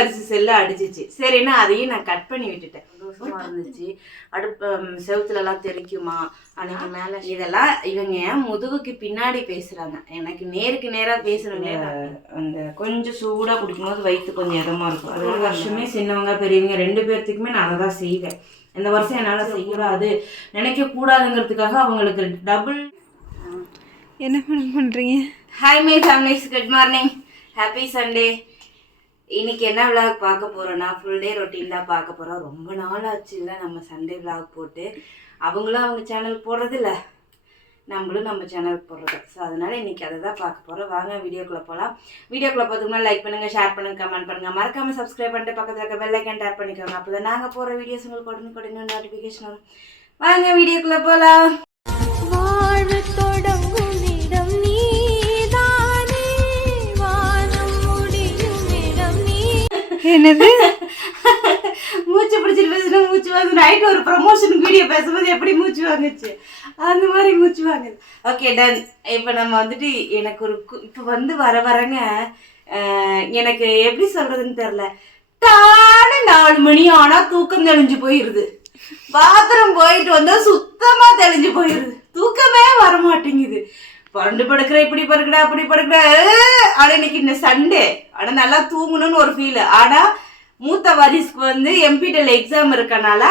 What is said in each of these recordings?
வரிசை செல்ல அடிச்சிச்சு. சரின்னா அதையும் நான் கட் பண்ணி விட்டுட்டேன். சந்தோஷமா இருந்துச்சு. அடுப்பு செவுத்துல எல்லாம் தெரிக்குமா அன்னைக்கு மேல இதெல்லாம் இவங்க முதுகுக்கு பின்னாடி பேசுறாங்க. எனக்கு நேருக்கு நேரா பேசணும்ல. அந்த கொஞ்சம் சூடா குடிக்கும்போது வயிற்று கொஞ்சம் இதமா இருக்கும். அது ஒரு வருஷமே சின்னவங்க பெரியவங்க 2 பேர்த்துக்குமே நான் அதை தான் செய்வேன். இந்த வருஷம் என்னால் செய்யக்கூடாது நினைக்க கூடாதுங்கிறதுக்காக அவங்களுக்கு டபுள். என்ன பண்ணுறீங்க? Hi my families, good morning, happy Sunday. இன்னைக்கு என்ன விளாக் பார்க்க போகிறோன்னா ஃபுல் டே ரொட்டீன் தான் பார்க்க போகிறோம். ரொம்ப நாள் ஆச்சு இல்லை நம்ம சண்டே விளாக் போட்டு. அவங்களும் அவங்க சேனல் போடுறதில்ல, நம்மளும் நம்ம சேனலுக்கு போடுறது. ஸோ அதனால் இன்றைக்கி அதை தான் பார்க்க போகிறோம். வாங்க வீடியோக்குள்ளே போகலாம். வீடியோக்குள்ளே பார்த்தோம்னா லைக் பண்ணுங்கள், ஷேர் பண்ணுங்கள், கமெண்ட் பண்ணுங்கள், மறக்காமல் சப்ஸ்கிரைப் பண்ணிட்டு பக்கத்தில் இருக்க பெல் ஐக்கன் டேப் பண்ணிக்கோங்க. அப்போ தான் நாங்கள் போகிற வீடியோஸ் உங்களுக்கு உடனே நோட்டிஃபிகேஷன் வரும். வாங்க வீடியோக்குள்ளே போகலாம். என்னது மூச்சு பிடிச்சிட்டு பேசுனா மூச்சு வாங்க. நைட் ஒரு ப்ரமோஷன் வீடியோ பேசும்போது எப்படி மூச்சு வாங்குச்சு அந்த மாதிரி மூச்சு வாங்குது. Okay done. இப்போ நம்ம வந்துட்டு எனக்கு ஒரு இப்போ வந்து வரங்க எனக்கு எப்படி சொல்றதுன்னு தெரில. டான 4 மணி ஆனால் தூக்கம் தெளிஞ்சு போயிடுது. பாத்ரூம் போயிட்டு வந்தால் சுத்தமாக தெளிஞ்சு போயிடுது. தூக்கமே வர மாட்டேங்குது. புரண்டு படுக்கிற, இப்படி படுக்கிற, அப்படி படுக்கிற. ஆனால் இன்னைக்கு இந்த சண்டே, ஆனால் நல்லா தூங்கணும்னு ஒரு ஃபீல். ஆனால் மூத்த வாரிசுக்கு வந்து எம்பிடல் எக்ஸாம் இருக்கனால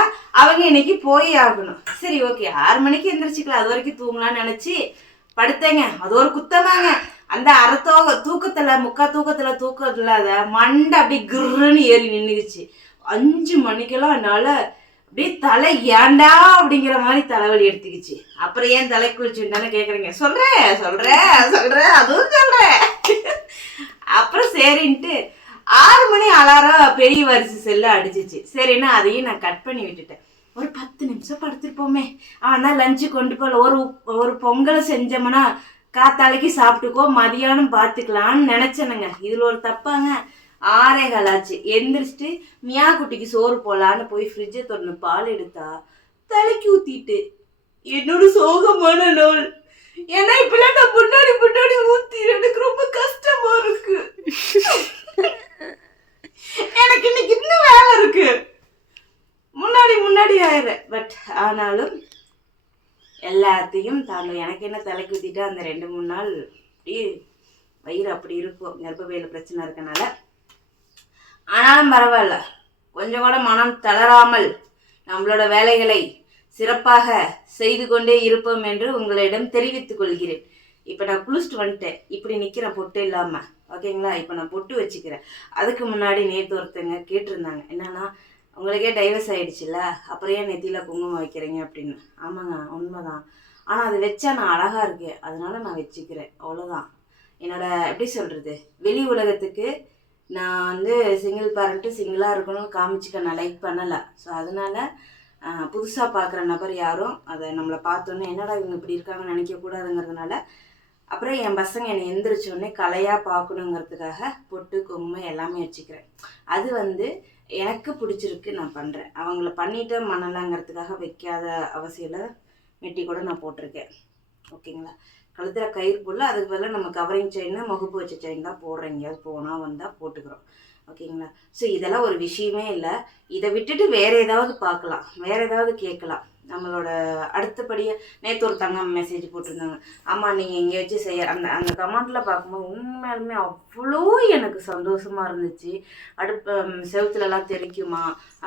அவங்க இன்னைக்கு போய் ஆகணும். சரி ஓகே 6 மணிக்கு எந்திரிச்சிக்கலாம், அது வரைக்கும் தூங்கலாம்னு நினச்சி படுத்தேங்க. அது ஒரு குத்தமாங்க. அந்த தூக்கத்தில் முக்கா தூக்கம் இல்லாத மண்டை அப்படி கிருன்னு ஏறி நின்றுச்சு. 5 மணிக்கெல்லாம் என்னால் அப்படியே தலை ஏண்டா அப்படிங்கிற மாதிரி தலைவலி எடுத்துக்கிச்சு. அப்புறம் ஏன் தலை குளிச்சுட்டானே கேட்குறீங்க. சொல்கிறேன் அதுவும் சொல்கிறேன். அப்புறம் சரின்ட்டு 6 மணி அலாரம் பெரிய வரிசை செல்ல அடிச்சிச்சு. சரின்னா அதையும் நான் கட் பண்ணி விட்டுட்டேன். ஒரு 10 நிமிஷம் படுத்துருப்போமே. ஆனால் லஞ்சு கொண்டு போகல. ஒரு பொங்கலை செஞ்சோம்னா காத்தாலைக்கு சாப்பிட்டுக்கோ, மதியானம் பார்த்துக்கலான்னு நினச்சேனுங்க. இதில் ஒரு தப்பாங்க. 6:15 ஆச்சு. எந்திரிச்சிட்டு மியா குட்டிக்கு சோறு போடலான்னு போய் ஃப்ரிட்ஜை திறந்து பால் எடுத்தா தலைக்கு ஊத்திட்டு என்னோட சோகமான நாள். ஏன்னா இப்பெல்லாம் நான் முன்னாடி ஊத்தி எனக்கு ரொம்ப கஷ்டமா இருக்கு. எனக்கு இன்னைக்கு இன்னும் வேலை இருக்கு. முன்னாடி ஆயிடுறேன். பட் ஆனாலும் எல்லாத்தையும் தாங்க. எனக்கு என்ன தலைக்கு ஊத்திட்டா அந்த 2-3 நாள் அப்படியே வயிறு அப்படி இருக்கும். கர்ப்பப்பையில பிரச்சனை இருக்கனால. ஆனாலும் பரவாயில்ல, கொஞ்சம் கூட மனம் தளராமல் நம்மளோட வேலைகளை சிறப்பாக செய்து கொண்டே இருப்போம் என்று உங்களிடம் தெரிவித்துக் கொள்கிறேன். இப்போ நான் குளிச்சுட்டு வந்துட்டேன். இப்படி நிற்கிறேன் பொட்டு இல்லாமல். ஓகேங்களா? இப்போ நான் பொட்டு வச்சுக்கிறேன். அதுக்கு முன்னாடி நேற்று ஒருத்தங்க கேட்டிருந்தாங்க, என்னன்னா உங்களுக்கே டைவர்ஸ் ஆகிடுச்சுல்ல, அப்புறம் ஏன் நெத்தியில் குங்குமம் வைக்கிறீங்க அப்படின்னு. ஆமாங்க, உண்மைதான். ஆனால் அது வச்சா நான் அழகாக இருக்கேன், அதனால நான் வச்சுக்கிறேன், அவ்வளோதான். என்னோட எப்படி சொல்கிறது, வெளி உலகத்துக்கு நான் வந்து சிங்கிள் பேரண்ட்டு, சிங்கிளாக இருக்கணும்னு காமிச்சிக்க நான் லைக் பண்ணலை. ஸோ அதனால் புதுசாக பார்க்குற நபர் யாரும் அதை நம்மளை பார்த்தோன்னே என்னடா இவங்க இப்படி இருக்காங்கன்னு நினைக்கக்கூடாதுங்கிறதுனால அப்புறம் என் பசங்க என்னை எந்திரிச்சோடனே கலையாக பார்க்கணுங்கிறதுக்காக பொட்டு குங்குமம் எல்லாமே வச்சுக்கிறேன். அது வந்து எனக்கு பிடிச்சிருக்கு, நான் பண்ணுறேன். அவங்கள பண்ணிட்டு மணலாங்கிறதுக்காக வைக்காத அவசியம் இல்லை. மெட்டி கூட நான் போட்டிருக்கேன். ஓகேங்களா? கழுத்தில் கயிறு போடல, அதுக்கு பதிலாக நம்ம கவரிங் செயின், முகப்பு வச்ச செயின் தான் போடுறோம். எங்கேயாவது போனால் வந்தால் போட்டுக்கிறோம். ஓகேங்களா? ஸோ இதெல்லாம் ஒரு விஷயமே இல்லை. இதை விட்டுட்டு வேறு ஏதாவது பார்க்கலாம், வேறு ஏதாவது கேட்கலாம். நம்மளோட அடுத்தபடியாக நேற்று ஒரு தங்க மெசேஜ் போட்டிருந்தாங்க. ஆமாம் நீங்கள் எங்கே வச்சு செய்ய அந்த கமெண்ட்டில் பார்க்கும்போது உண்மையாலுமே அவ்வளோ எனக்கு சந்தோஷமாக இருந்துச்சு. செவுத்துலலாம் தெரிக்குமா,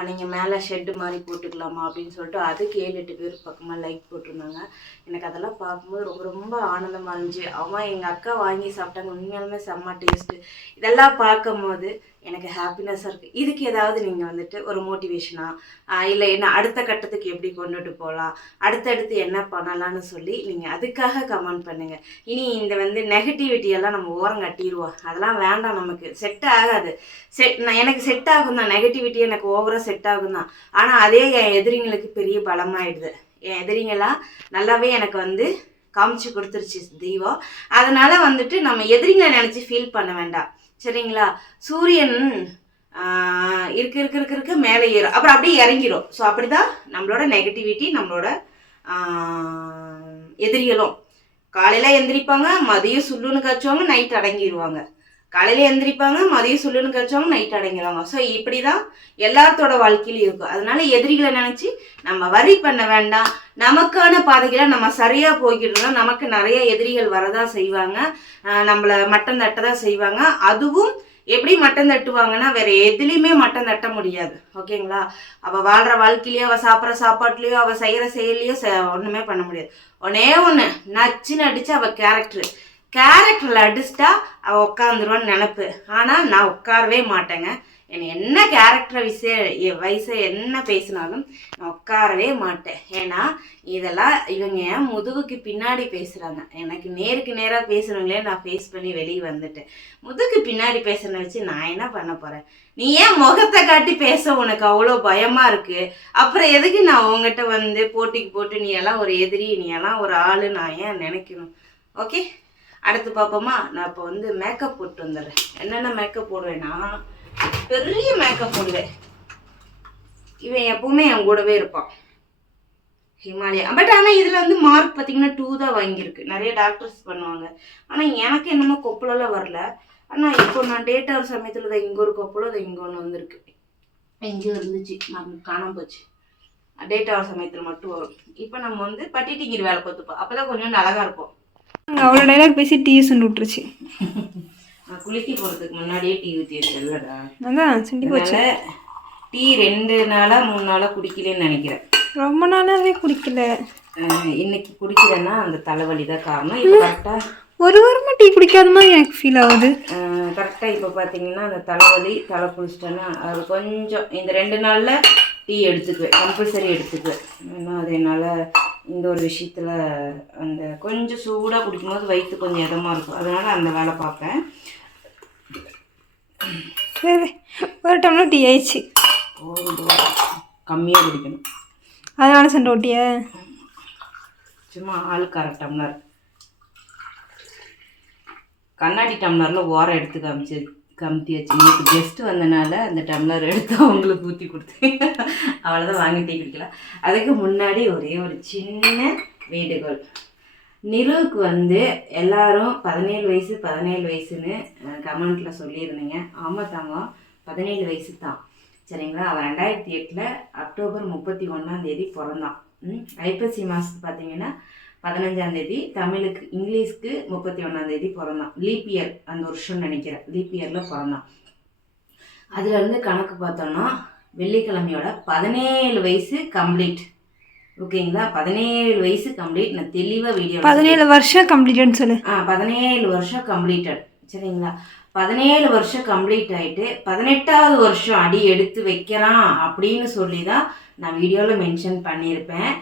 நீங்கள் மேலே ஷெட்டு மாதிரி போட்டுக்கலாமா அப்படின்னு சொல்லிட்டு அதுக்கு 7-8 பேர் பக்கமாக லைக் போட்டிருந்தாங்க. எனக்கு அதெல்லாம் பார்க்கும்போது ரொம்ப ஆனந்தமாக இருந்துச்சு. அவன் எங்கள் அக்கா வாங்கி சாப்பிட்டாங்க, உண்மையாலுமே செம்ம டேஸ்ட்டு. இதெல்லாம் பார்க்கும்போது எனக்கு ஹாப்பினஸ்ஸாக இருக்குது. இதுக்கு ஏதாவது நீங்கள் வந்துட்டு ஒரு மோட்டிவேஷனாக இல்லை என்ன அடுத்த கட்டத்துக்கு எப்படி கொண்டுட்டு போகலாம், அடுத்தடுத்து என்ன பண்ணலான்னு சொல்லி நீங்கள் அதுக்காக கமெண்ட் பண்ணுங்கள். இனி இந்த வந்து நெகட்டிவிட்டியெல்லாம் நம்ம ஓரம் கட்டிடுவோம். அதெல்லாம் வேண்டாம், நமக்கு செட் ஆகாது. எனக்கு செட் ஆகும் தான், நெகட்டிவிட்டி எனக்கு ஓவராக செட் ஆகும் தான். ஆனால் அதே என் எதிரிங்களுக்கு பெரிய பலமாயிடுது. என் எதிரிங்கெல்லாம் நல்லாவே எனக்கு வந்து காமிச்சு கொடுத்துருச்சு தெய்வம். அதனால் வந்துட்டு நம்ம எதிரிங்களை நினச்சி ஃபீல் பண்ண வேண்டாம். சரிங்களா? சூரியன் இருக்க மேலே ஏறும், அப்புறம் அப்படியே இறங்கிடும். ஸோ அப்படி தான் நம்மளோட நெகட்டிவிட்டி, நம்மளோட எதிரிகளும் காலையில் எந்திரிப்பாங்க, மதியம் சுள்ளுன்னு காய்ச்சுவாங்க, நைட் அடங்கிடுவாங்க. காலையில் எந்திரிப்பாங்க, மதியம் சொல்லுன்னு கழிச்சவங்க நைட் அடங்கிடுவாங்க. ஸோ இப்படி தான் எல்லாத்தோட வாழ்க்கையிலும் இருக்கும். அதனால எதிரிகளை நினச்சி நம்ம வரி பண்ண வேண்டாம். நமக்கான பாதைகளை நம்ம சரியாக போய்கிட்டோம்னா நமக்கு நிறைய எதிரிகள் வரதான் செய்வாங்க, நம்மளை மட்டம் தட்ட தான் செய்வாங்க. அதுவும் எப்படி மட்டம் தட்டுவாங்கன்னா வேற எதுலேயுமே மட்டம் தட்ட முடியாது. ஓகேங்களா? அவள் வாழ்கிற வாழ்க்கையிலையோ அவள் சாப்பிட்ற சாப்பாட்டுலையோ அவள் செய்கிற செயல்லையோ ஒன்றுமே பண்ண முடியாது. ஒன்னே ஒன்று நச்சுன்னு அடித்து அவள் கேரக்டரில் அடிச்சிட்டா அவள் உட்காந்துருவான்னு நினப்பு. ஆனால் நான் உட்காரவே மாட்டேங்க. என்னை என்ன கேரக்டர் வயசை என்ன பேசினாலும் நான் உட்காரவே மாட்டேன். ஏன்னா இதெல்லாம் இவங்க முதுகுக்கு பின்னாடி பேசுகிறாங்க. எனக்கு நேருக்கு நேராக பேசுகிறவங்களே நான் ஃபேஸ் பண்ணி வெளியே வந்துட்டேன். முதுகுக்கு பின்னாடி பேசுகிறத வச்சு நான் என்ன பண்ண போகிறேன்? நீ ஏன் முகத்தை காட்டி பேச உனக்கு அவ்வளோ பயமாக இருக்குது? அப்புறம் எதுக்கு நான் உங்ககிட்ட வந்து போட்டிக்கு போட்டு நீ எல்லாம் ஒரு எதிரி, நீ எல்லாம் ஒரு ஆள் நான் ஏன் நினைக்கணும்? ஓகே, அடுத்து பார்ப்போமா? நான் இப்போ வந்து மேக்கப் போட்டு வந்துடுறேன். என்னென்ன மேக்கப் போடுவேன்னா பெரிய மேக்கப் போடுவேன். இவன் எப்பவுமே என் கூடவே இருப்பான், ஹிமாலயா. பட் ஆனால் இதில் வந்து மார்க் பார்த்தீங்கன்னா 2 தான் வாங்கியிருக்கு. நிறைய டாக்டர்ஸ் பண்ணுவாங்க. ஆனால் எனக்கு என்னமோ கொப்பளெல்லாம் வரல. ஆனால் இப்போ நான் டேட் ஆகிற சமயத்தில் தான் இங்கே ஒரு கொப்பளம், அது இங்கே ஒன்று வந்திருக்கு. எங்கேயும் இருந்துச்சு, நான் காணாமல் போச்சு. டேட் ஆகிற சமயத்தில் மட்டும் வரும். இப்போ நம்ம வந்து பட்டிட்டிங்கிற வேலை பார்த்துப்போம். அப்போ தான் கொஞ்சம் அழகாக இருப்போம். அவ்வளோ டைலாக் பேசி டீ சுண்டு விட்டுருச்சு. நான் குளிக்க போகிறதுக்கு முன்னாடியே டீ ஊற்றி வச்சிடலடா. அதான் சுண்டி போச்சு. டீ 2 நாளா 3 நாளாக குடிக்கலன்னு நினைக்கிறேன். ரொம்ப நாளாவே குடிக்கல. இன்னைக்கு குடிக்கிறேன்னா அந்த தலைவலி தான் காரணம். இப்போ கரெக்டாக ஒரு வாரமாக டீ குடிக்காத மாதிரி எனக்கு ஃபீல் ஆகுது. கரெக்டாக இப்போ பார்த்தீங்கன்னா அந்த தலைவலி தலை குளிச்சிட்டேன்னா அது கொஞ்சம் இந்த 2 நாளில் டீ எடுத்துக்குவேன், கம்பல்சரி எடுத்துக்குவேன். ஏன்னா அது என்னால் இந்த ஒரு விஷயத்தில் அந்த கொஞ்சம் சூடாக குடிக்கும்போது வயிற்று கொஞ்சம் இதமாக இருக்கும். அதனால் அந்த வேலை பார்ப்பேன். சரி, ஒரு டம்ளர் டீ ஆயிடுச்சு. கம்மியாக குடிக்கணும். அதனால சண்டை ஓட்டிய சும்மா ஆளுக்கு 1/2 டம்ளர். கண்ணாடி டம்ளரில் ஓரம் எடுத்து கமுத்தி வச்சு இன்னைக்கு கெஸ்ட்டு வந்தனால அந்த டம்ளர் எடுத்து அவங்களுக்கு ஊற்றி கொடுத்தேன். அவ்வளோதான், வாங்கி டீ குடிக்கலாம். அதுக்கு முன்னாடி ஒரே ஒரு சின்ன வேண்டுகோள். நிலுவுக்கு வந்து எல்லாரும் 17 வயசு 17 வயசுன்னு கமெண்ட்டில் சொல்லியிருந்தீங்க. ஆமாம் தாங்க, 17 வயசு தான். சரிங்களா? அவன் 2008 அக்டோபர் 31 பிறந்தான். ஐப்பசி மாதத்துக்கு பார்த்தீங்கன்னா 15 தமிழுக்கு இங்கிலீஷ்க்கு 31 பிறந்தான். லீப் இயர் அந்த வருஷம்னு நினைக்கிறேன், லீப் இயரில் பிறந்தான். அதுலேருந்து கணக்கு பார்த்தோன்னா வெள்ளிக்கிழமையோட 17 வயசு கம்ப்ளீட். ஓகேங்களா? 17 வயசு கம்ப்ளீட். நான் தெளிவாக வீடியோ 17 வருஷம் கம்ப்ளீட்னு சொல்லு. 17 வருஷம் கம்ப்ளீட்டட். சரிங்களா? 17 வருஷம் கம்ப்ளீட் ஆகிட்டு 18வது வருஷம் அடி எடுத்து வைக்கிறான் அப்படின்னு சொல்லி தான் நான் வீடியோவில் மென்ஷன் பண்ணியிருப்பேன்.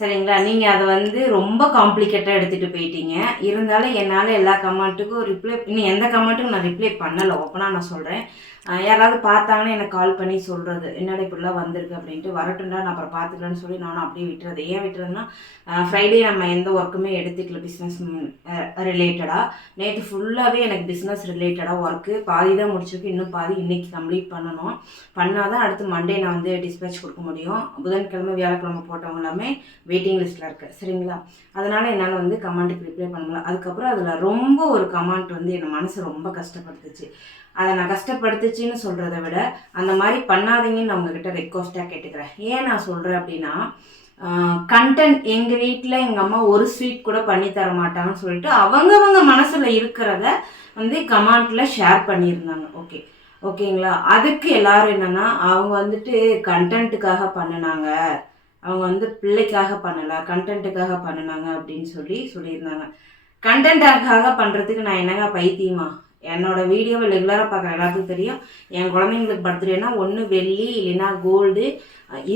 சரிங்களா? நீங்கள் அதை வந்து ரொம்ப காம்ப்ளிகேட்டாக எடுத்துகிட்டு போயிட்டீங்க. இருந்தாலும் என்னால் எல்லா கமெண்ட்டுக்கும் இன்னும் எந்த கமெண்ட்டுக்கும் நான் ரிப்ளை பண்ணலை. ஓப்பனாக நான் சொல்கிறேன். யாராவது பார்த்தாங்கன்னா எனக்கு கால் பண்ணி சொல்கிறது, என்னடா இப்படிலாம் வந்திருக்கு அப்படின்ட்டு. வரட்டும்டா நான் அப்புறம் பார்த்துக்கலான்னு சொல்லி நானும் அப்படியே விட்டுறது. ஏன் விட்டுறதுன்னா ஃப்ரைடே நம்ம எந்த ஒர்க்குமே எடுத்துக்கல பிஸ்னஸ் ரிலேட்டடாக. நேற்று ஃபுல்லாகவே எனக்கு பிஸ்னஸ் ரிலேட்டடாக ஒர்க்கு பாதி தான் முடிச்சிருக்கு, இன்னும் பாதி இன்றைக்கி கம்ப்ளீட் பண்ணணும். பண்ணால் தான் அடுத்து மண்டே நான் வந்து டிஸ்பேச் கொடுக்க முடியும். புதன்கிழமை வியாழக்கிழமை போட்டவங்க எல்லாமே வெயிட்டிங் லிஸ்ட்டில் இருக்குது. சரிங்களா? அதனால் என்னால் வந்து கமெண்ட்டுக்கு ரிப்ளை பண்ண முடியல. அதுக்கப்புறம் அதில் ரொம்ப ஒரு கமெண்ட் வந்து என் மனசு ரொம்ப கஷ்டப்படுத்துச்சு. அதை நான் கஷ்டப்படுத்துச்சின்னு சொல்கிறத விட அந்த மாதிரி பண்ணாதீங்கன்னு நான் உங்ககிட்ட ரெக்வஸ்ட்டாக கேட்டுக்கிறேன். ஏன் நான் சொல்கிறேன் அப்படின்னா, கண்டென்ட் எங்கள் வீட்டில் எங்கள் அம்மா ஒரு ஸ்வீட் கூட பண்ணி தர மாட்டாங்கன்னு சொல்லிட்டு அவங்கவங்க மனசில் இருக்கிறத வந்து கமெண்ட்டில் ஷேர் பண்ணியிருந்தாங்க. ஓகேங்களா? அதுக்கு எல்லாரும் என்னென்னா அவங்க வந்துட்டு கண்டென்ட்டுக்காக பண்ணினாங்க, அவங்க வந்து பிள்ளைக்காக பண்ணலை, கண்டென்ட்டுக்காக பண்ணினாங்க அப்படின்னு சொல்லியிருந்தாங்க. கண்டென்ட்டாக பண்ணுறதுக்கு நான் என்னங்க பைத்தியமா? என்னோட வீடியோவை ரெகுலராக பார்க்குற எல்லாத்துக்கும் தெரியும். என் குழந்தைங்களுக்கு பர்த்டேனா ஒன்று வெள்ளி இல்லைன்னா கோல்டு,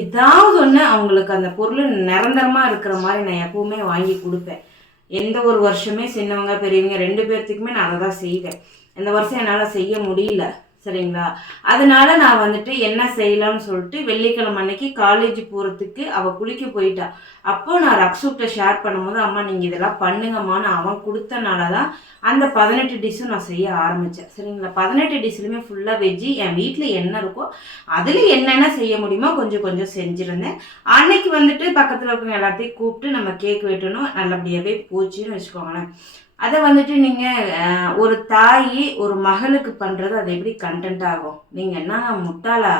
ஏதாவது ஒன்று அவங்களுக்கு அந்த பொருள் நிரந்தரமாக இருக்கிற மாதிரி நான் எப்பவுமே வாங்கி கொடுப்பேன். எந்த ஒரு வருஷமே சின்னவங்க பெரியவங்க 2 பேர்த்துக்குமே நான் அதை தான் செய்வேன். இந்த வருஷம் என்னால் செய்ய முடியல. சரிங்களா? அதனால நான் வந்துட்டு என்ன செய்யலாம்னு சொல்லிட்டு வெள்ளிக்கிழமை அன்னைக்கு காலேஜ் போகிறதுக்கு அவள் குளிக்க போயிட்டா. அப்போ நான் ரக்ஷூப்ட ஷேர் பண்ணும்போது, அம்மா நீங்கள் இதெல்லாம் பண்ணுங்கம்மான்னு அவன் கொடுத்தனால தான் அந்த 18 டிஷ்ஷும் நான் செய்ய ஆரம்பித்தேன். சரிங்களா? 18 டிஷ்ஷுலையுமே ஃபுல்லாக வெஜ்ஜி. என் வீட்டில் என்ன இருக்கோ அதில் என்னென்ன செய்ய முடியுமோ கொஞ்சம் செஞ்சுருந்தேன். அன்னைக்கு வந்துட்டு பக்கத்தில் இருக்கிறவங்க எல்லாத்தையும் கூப்பிட்டு நம்ம கேக் வெட்டணும். நல்லபடியாகவே போச்சுன்னு வச்சுக்கோங்களேன். அதை வந்துட்டு நீங்கள் ஒரு தாய் ஒரு மகளுக்கு பண்ணுறது அது எப்படி கண்டென்ட் ஆகும்? நீங்கள் என்ன முட்டாளா?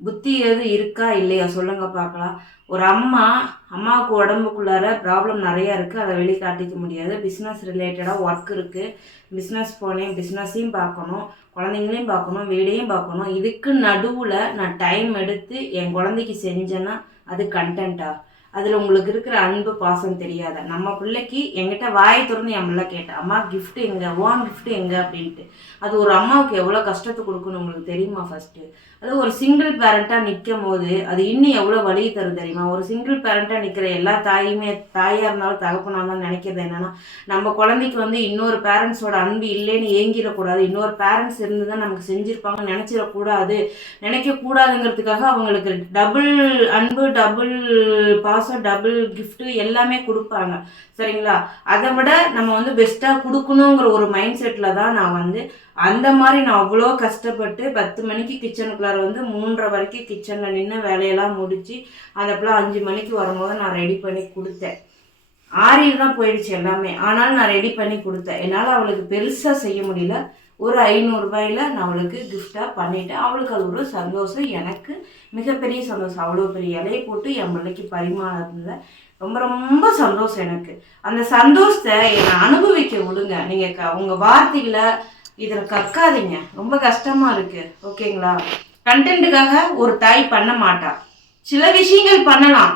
புத்தி எது இருக்கா இல்லையா சொல்லுங்க பார்க்கலாம். ஒரு அம்மாவுக்கு உடம்புக்குள்ளார ப்ராப்ளம் நிறையா இருக்குது, அதை வெளிக்காட்டிக்க முடியாது. பிஸ்னஸ் ரிலேட்டடாக ஒர்க் இருக்குது, பிஸ்னஸ் போனேன், பிஸ்னஸையும் பார்க்கணும், குழந்தைங்களையும் பார்க்கணும், வீடையும் பார்க்கணும். இதுக்கு நடுவில் நான் டைம் எடுத்து என் குழந்தைக்கு செஞ்சேன்னா அது கண்டென்ட்டா? அதில் உங்களுக்கு இருக்கிற அன்பு பாசம் தெரியாத? நம்ம பிள்ளைக்கு என்கிட்ட வாயை திறந்து என் பிள்ளை கேட்டேன், அம்மா கிஃப்ட் எங்கே, வான் கிஃப்ட் எங்கே அப்படின்ட்டு. அது ஒரு அம்மாவுக்கு எவ்வளோ கஷ்டத்தை கொடுக்கணும் உங்களுக்கு தெரியுமா? ஃபஸ்ட்டு அது ஒரு சிங்கிள் பேரண்ட்டாக நிற்கும் போது அது இன்னும் எவ்வளோ வலி தரும் தெரியுமா? ஒரு சிங்கிள் பேரண்ட்டாக நிற்கிற எல்லா தாயாக இருந்தாலும் தகப்பனாலும் நினைக்கிறது என்னென்னா, நம்ம குழந்தைக்கு வந்து இன்னொரு பேரண்ட்ஸோட அன்பு இல்லைன்னு ஏங்கிடக்கூடாது, இன்னொரு பேரண்ட்ஸ் இருந்து தான் நமக்கு செஞ்சுருப்பாங்கன்னு நினச்சிடக்கூடாது. நினைக்கக்கூடாதுங்கிறதுக்காக அவங்களுக்கு டபுள் அன்பு, டபுள் பாசம், டபுள் கிஃப்ட்டு எல்லாமே கொடுப்பாங்க. சரிங்களா? அதை விட நம்ம வந்து பெஸ்ட்டாக கொடுக்கணுங்கிற ஒரு மைண்ட் செட்டில் தான் நான் வந்து அந்த மாதிரி நான் அவ்வளோ கஷ்டப்பட்டு 10 மணிக்கு கிச்சனுக்குள்ளார வந்து 3:30 வரைக்கும் கிச்சனில் நின்று வேலையெல்லாம் முடித்து அந்த பிள்ளை 5 மணிக்கு வரும்போது நான் ரெடி பண்ணி கொடுத்தேன். ஆறியில் தான் போயிடுச்சு எல்லாமே, ஆனாலும் நான் ரெடி பண்ணி கொடுத்தேன். என்னால் அவளுக்கு பெருசாக செய்ய முடியல, ஒரு 500 ரூபாயில் நான் அவளுக்கு கிஃப்டாக பண்ணிவிட்டேன். அவளுக்கு அது ஒரு சந்தோஷம், எனக்கு மிகப்பெரிய சந்தோஷம். அவ்வளோ பெரிய இலையை போட்டு என் பிள்ளைக்கு பரிமாறதுல ரொம்ப ரொம்ப சந்தோஷம் எனக்கு. அந்த சந்தோஷத்தை என்னை அனுபவிக்க விடுங்க. நீங்கள் உங்கள் வார்த்தைகளை இதில் கற்காதீங்க, ரொம்ப கஷ்டமாக இருக்குது. ஓகேங்களா? கண்டென்ட்டுக்காக ஒரு தாய் பண்ண மாட்டா. சில விஷயங்கள் பண்ணலாம்,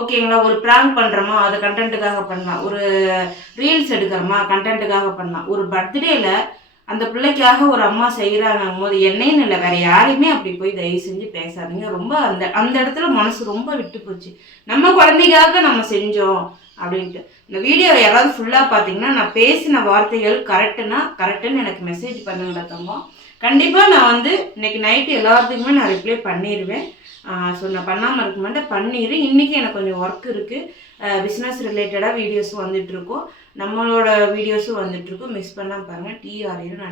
ஓகேங்களா? ஒரு ப்ராங்க் பண்ணுறோமா அது கண்டென்ட்டுக்காக பண்ணலாம், ஒரு ரீல்ஸ் எடுக்கிறோமா கண்டென்ட்டுக்காக பண்ணலாம். ஒரு பர்த்டேல அந்த பிள்ளைக்காக ஒரு அம்மா செய்கிறாங்கும் போது என்னைன்னு இல்லை, வேற யாரையுமே அப்படி போய் தயவு செஞ்சு பேசாதீங்க. ரொம்ப அந்த இடத்துல மனசு ரொம்ப விட்டு போச்சு. நம்ம குழந்தைக்காக நம்ம செஞ்சோம் அப்படின்ட்டு. இந்த வீடியோ யாராவது ஃபுல்லாக பார்த்தீங்கன்னா நான் பேசின வார்த்தைகள் கரெக்டுன்னு எனக்கு மெசேஜ் பண்ணுங்க தம்பம். கண்டிப்பாக நான் வந்து இன்னைக்கு நைட்டு எல்லாத்துக்குமே நான் ரிப்ளை பண்ணிடுவேன். ஸோ நான் பண்ணாமல் இருக்க மாட்டேன், பண்ணிடு. இன்றைக்கி எனக்கு கொஞ்சம் ஒர்க் இருக்குது, பிஸ்னஸ் ரிலேட்டடாக வீடியோஸும் வந்துட்டுருக்கோம், நம்மளோட வீடியோஸும் வந்துட்டுருக்கோம். மிஸ் பண்ணாமல் பாருங்கள். TRA